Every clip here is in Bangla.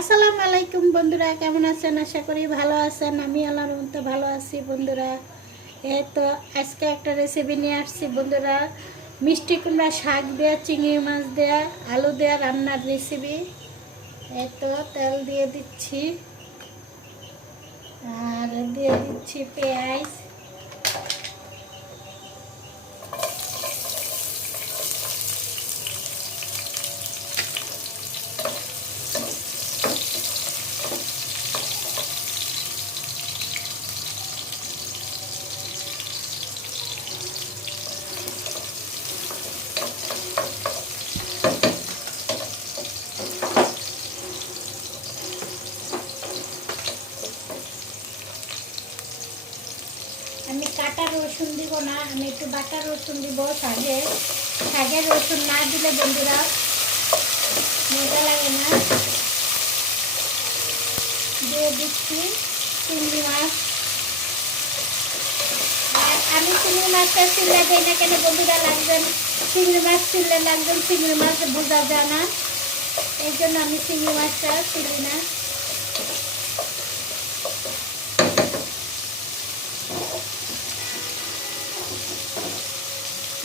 আসসালামু আলাইকুম বন্ধুরা, কেমন আছেন? আশা করি ভালো আছেন। আমি আল্লাহর রহমতে ভালো আছি বন্ধুরা। এই তো আজকে একটা রেসিপি নিয়ে আসছি বন্ধুরা, মিষ্টি কুমড়া শাক দেওয়া, চিংড়ি মাছ দেওয়া, আলু দেওয়া রান্নার রেসিপি। এই তো তেল দিয়ে দিচ্ছি আর দিয়ে দিচ্ছি পেঁয়াজ। আমি কাটা রসুন দিব না, আমি একটু বাটা রসুন দিব। শাকের রসুন না দিলে বন্ধুরা মজা লাগে না। দিয়ে দিচ্ছি চিংড়ি মাছ। আর আমি চিংড়ি মাছটা চিল্লা দিই না কেন বন্ধুরা, লাগবেন চিংড়ি মাছ চিল্লে লাগবেন, চিংড়ি মাছ বোঝা যায় না, এই জন্য আমি চিংড়ি মাছটা চিলি না।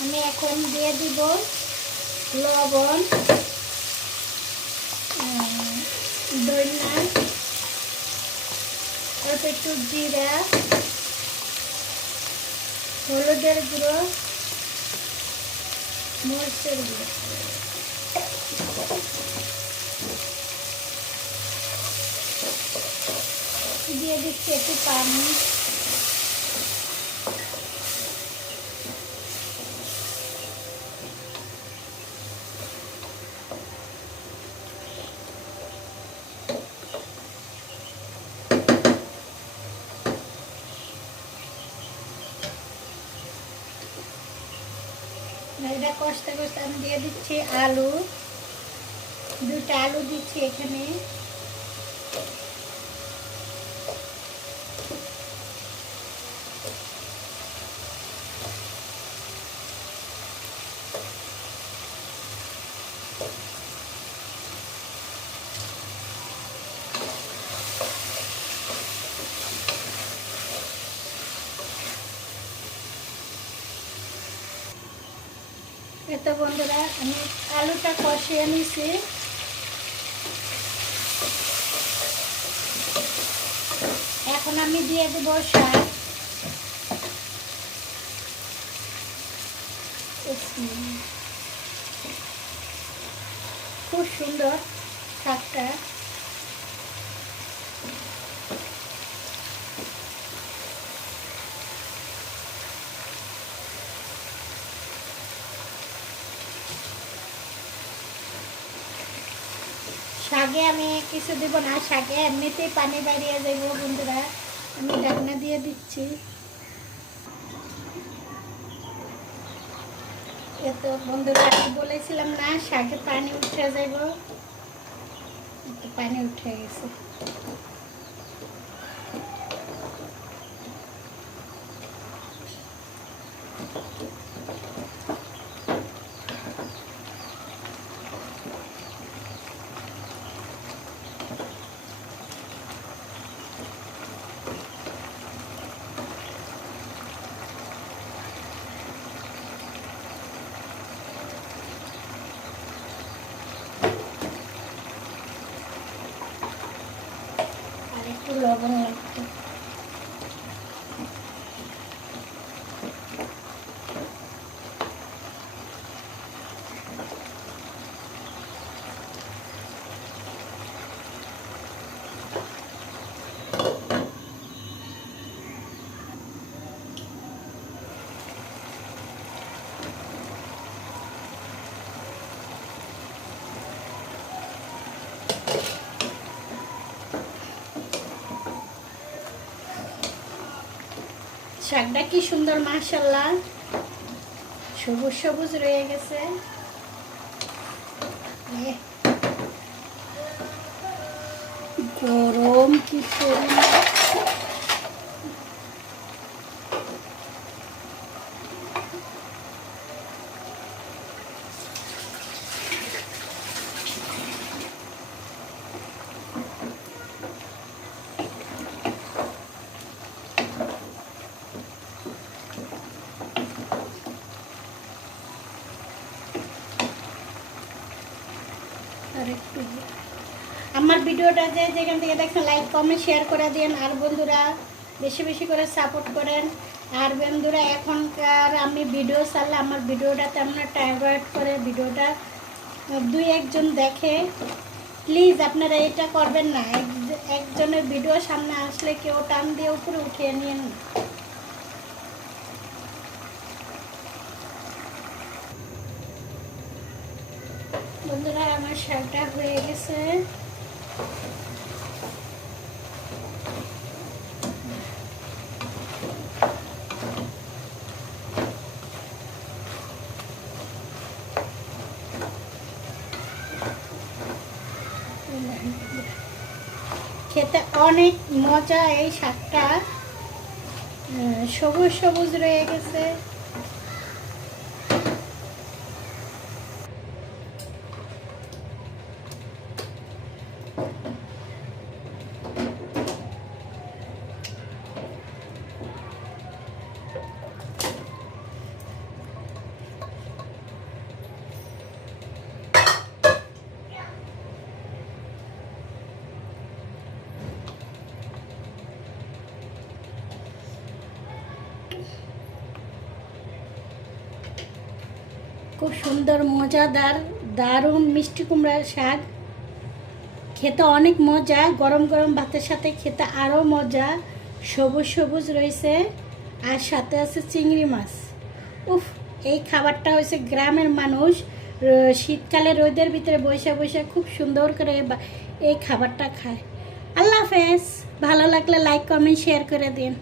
আমি এখন দিয়ে দিব লবণ, ধনিয়া, অল্প একটু জিরা, হলুদের গুঁড়ো, মরিচের গুঁড়ো, দিয়ে দিচ্ছি একটু পানি। এটা কষতে কষতে আমি দিয়ে দিচ্ছি আলু, 2টা আলু দিচ্ছি এখানে। এত বন্ধুরা আমি আলুটা কষিয়ে নিছি। এখন আমি দিয়ে দেব শাক। খুব সুন্দর শাকটা। শাকে আমি কিছু দিব না, শাকে এমনিতেই পানি বাড়িয়ে যাব বন্ধুরা। আমি ঢাকনা দিয়ে দিচ্ছি। এত বন্ধুরা আমি বলেছিলাম না শাকে পানি উঠে যাব, একটু পানি উঠে গেছে। আর একটু লবণ লাগবে। শাকটা কি সুন্দর মাশাআল্লাহ, সবুজ সবুজ রয়ে গেছে। গরম কি পরিমাণ! আমার ভিডিওটা যেখান থেকে দেখেন লাইক কমেন্ট শেয়ার করে দিন, আর বন্ধুরা বেশি বেশি করে সাপোর্ট করেন। আর বন্ধুরা এখনকার আমি ভিডিও ছাড়লে আমার ভিডিওটা তেমন একটা অ্যাভয়েড করে ভিডিওটা 2-1 জন দেখে। প্লিজ আপনারা এটা করবেন না, একজনের ভিডিও সামনে আসলে কেউ টান দিয়ে উপরে উঠিয়ে নিন। বন্ধুরা আমার শাকটা হয়ে গেছে। খেতে অনেক মজা এই শাকটা, সবুজ সবুজ রয়ে গেছে। খুব সুন্দর মজাদার দারুণ মিষ্টি কুমড়ার শাক, খেতে অনেক মজা, গরম গরম ভাতের সাথে খেতে আরও মজা। সবুজ সবুজ রয়েছে আর সাথে আছে চিংড়ি মাছ। উফ, এই খাবারটা হয়েছে গ্রামের মানুষ শীতকালে রোদের ভিতরে বসে বসে খুব সুন্দর করে এই খাবারটা খায়। আল্লাহ হাফেজ, ভালো লাগলে লাইক কমেন্ট শেয়ার করে দিন।